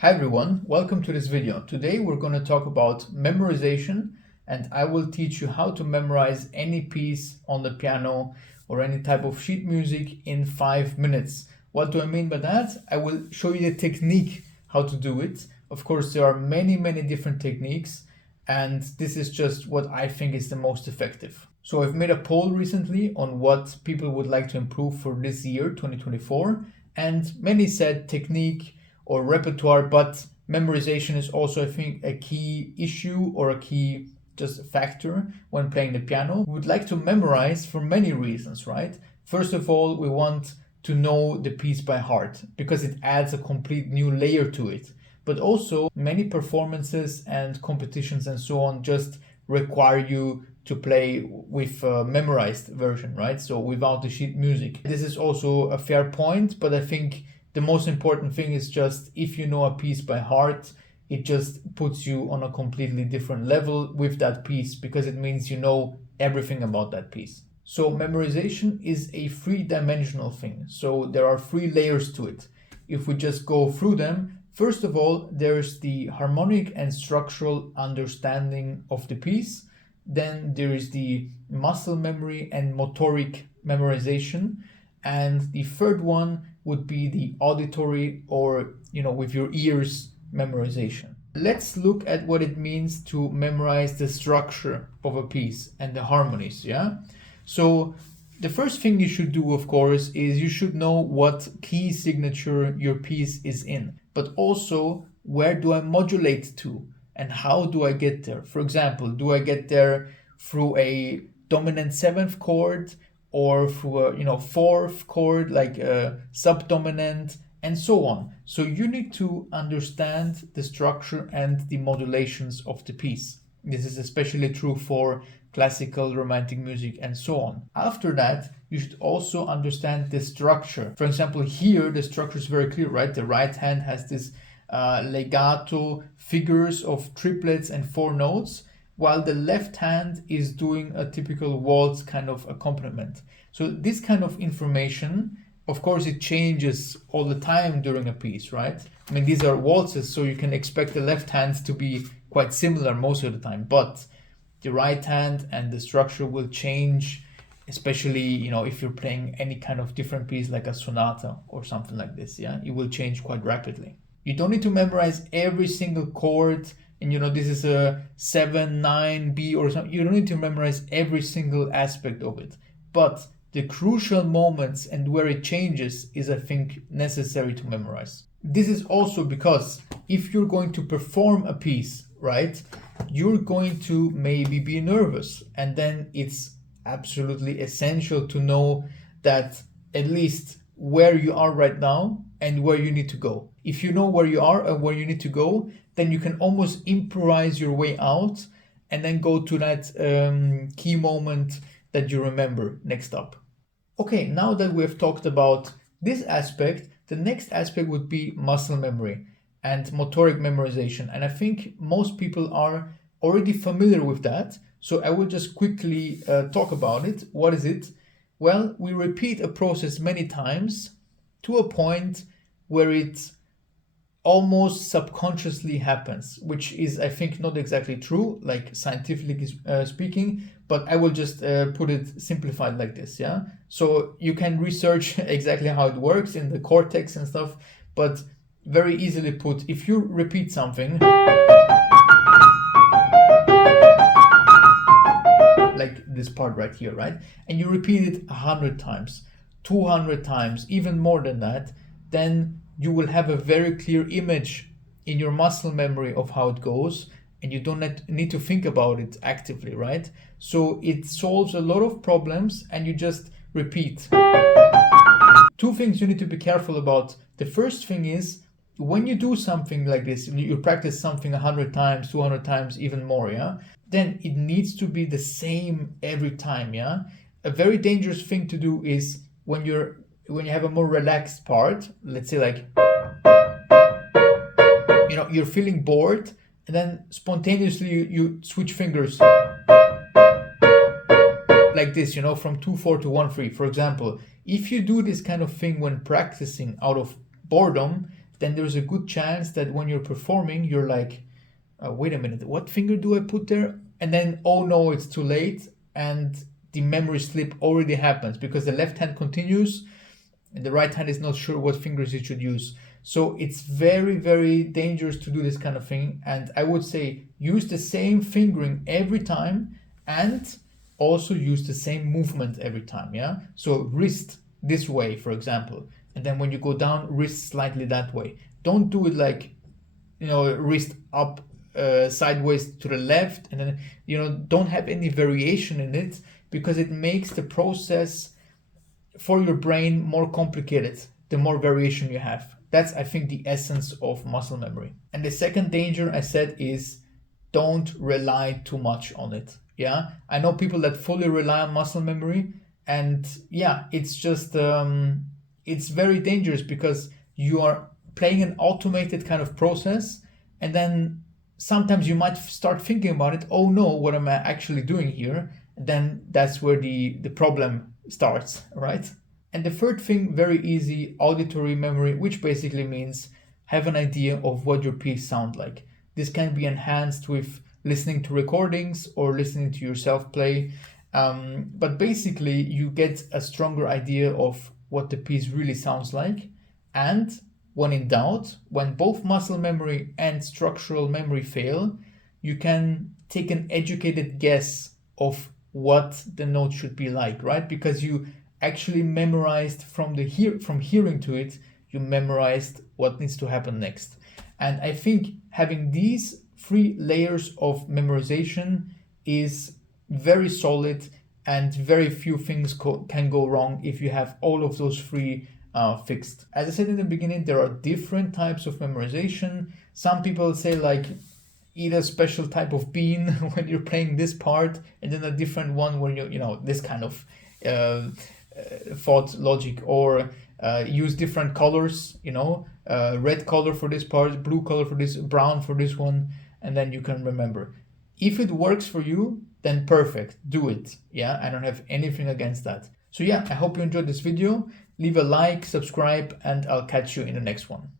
Hi everyone, welcome to this video. Today we're going to talk about memorization, and I will teach you how to memorize any piece on the piano or any type of sheet music in 5 minutes. What do I mean by that? I will show you the technique how to do it. Of course, there are many different techniques, and this is just what I think is the most effective. So I've made a poll recently on what people would like to improve for this year, 2024, and many said technique or repertoire, but memorization is also, I think, a key issue or a key just factor when playing the piano. We would like to memorize for many reasons, right? First of all, we want to know the piece by heart because it adds a complete new layer to it. But also many performances and competitions and so on just require you to play with a memorized version, right? So without the sheet music. This is also a fair point, but I think the most important thing is just if you know a piece by heart, it just puts you on a completely different level with that piece because it means you know everything about that piece. So memorization is a three-dimensional thing. So there are 3 layers to it. If we just go through them, first of all, there's the harmonic and structural understanding of the piece. Then there is the muscle memory and motoric memorization. And the third one would be the auditory or, with your ears memorization. Let's look at what it means to memorize the structure of a piece and the harmonies, yeah? So the first thing you should do, of course, is you should know what key signature your piece is in, but also where do I modulate to and how do I get there? For example, do I get there through a dominant 7th chord or through a 4th chord like a subdominant and so on? So you need to understand the structure and the modulations of the piece. This is especially true for classical, romantic music and so on. After that, you should also understand the structure. For example, here the structure is very clear, right? The right hand has this legato figures of triplets and 4 notes, while the left hand is doing a typical waltz kind of accompaniment. So this kind of information, of course, it changes all the time during a piece, right? I mean, these are waltzes, so you can expect the left hand to be quite similar most of the time, but the right hand and the structure will change, especially, if you're playing any kind of different piece like a sonata or something like this, yeah? It will change quite rapidly. You don't need to memorize every single chord and this is a 7, 9, B or something. You don't need to memorize every single aspect of it. But the crucial moments and where it changes is, I think, necessary to memorize. This is also because if you're going to perform a piece, right, you're going to maybe be nervous. And then it's absolutely essential to know that at least where you are right now and where you need to go. If you know where you are and where you need to go, then you can almost improvise your way out and then go to that key moment that you remember next up. Okay, now that we have talked about this aspect, the next aspect would be muscle memory and motoric memorization. And I think most people are already familiar with that. So I will just quickly talk about it. What is it? Well, we repeat a process many times to a point where it almost subconsciously happens, which is, I think, not exactly true, like scientifically speaking, but I will just put it simplified like this, yeah? So you can research exactly how it works in the cortex and stuff, but very easily put, if you repeat something, like this part right here, right? And you repeat it 100 times, 200 times, even more than that, then you will have a very clear image in your muscle memory of how it goes, and you don't need to think about it actively, right? So it solves a lot of problems, and you just repeat. 2 things you need to be careful about. The first thing is, when you do something like this, you practice something 100 times, 200 times, even more, yeah? Then it needs to be the same every time, yeah? A very dangerous thing to do is when you have a more relaxed part, let's say like, you're feeling bored and then spontaneously you switch fingers like this, from 2/4 to 1/3. For example, if you do this kind of thing when practicing out of boredom, then there's a good chance that when you're performing, you're like, wait a minute, what finger do I put there? And then, oh no, it's too late, and the memory slip already happens because the left hand continues and the right hand is not sure what fingers it should use. So it's very, very dangerous to do this kind of thing. And I would say use the same fingering every time, and also use the same movement every time. Yeah. So wrist this way, for example, and then when you go down, wrist slightly that way. Don't do it like, wrist up sideways to the left, and then, don't have any variation in it, because it makes the process for your brain more complicated the more variation you have. That's, I think, the essence of muscle memory. And the second danger I said is don't rely too much on it. Yeah, I know people that fully rely on muscle memory, and yeah, it's just it's very dangerous because you are playing an automated kind of process, and then sometimes you might start thinking about it. Oh no, what am I actually doing here? And then that's where the problem starts, right? And the third thing, very easy, auditory memory, which basically means have an idea of what your piece sound like. This can be enhanced with listening to recordings or listening to yourself play. But basically you get a stronger idea of what the piece really sounds like. And when in doubt, when both muscle memory and structural memory fail, you can take an educated guess of what the note should be like, right? Because you actually memorized from hearing to it, you memorized what needs to happen next. And I think having these 3 layers of memorization is very solid, and very few things can go wrong if you have all of those 3 fixed. As I said in the beginning, there are different types of memorization. Some people say like eat a special type of bean when you're playing this part, and then a different one when this kind of thought logic, or use different colors, red color for this part, blue color for this, brown for this one, and then you can remember. If it works for you, then perfect, do it. Yeah, I don't have anything against that. So yeah, I hope you enjoyed this video. Leave a like, subscribe, and I'll catch you in the next one.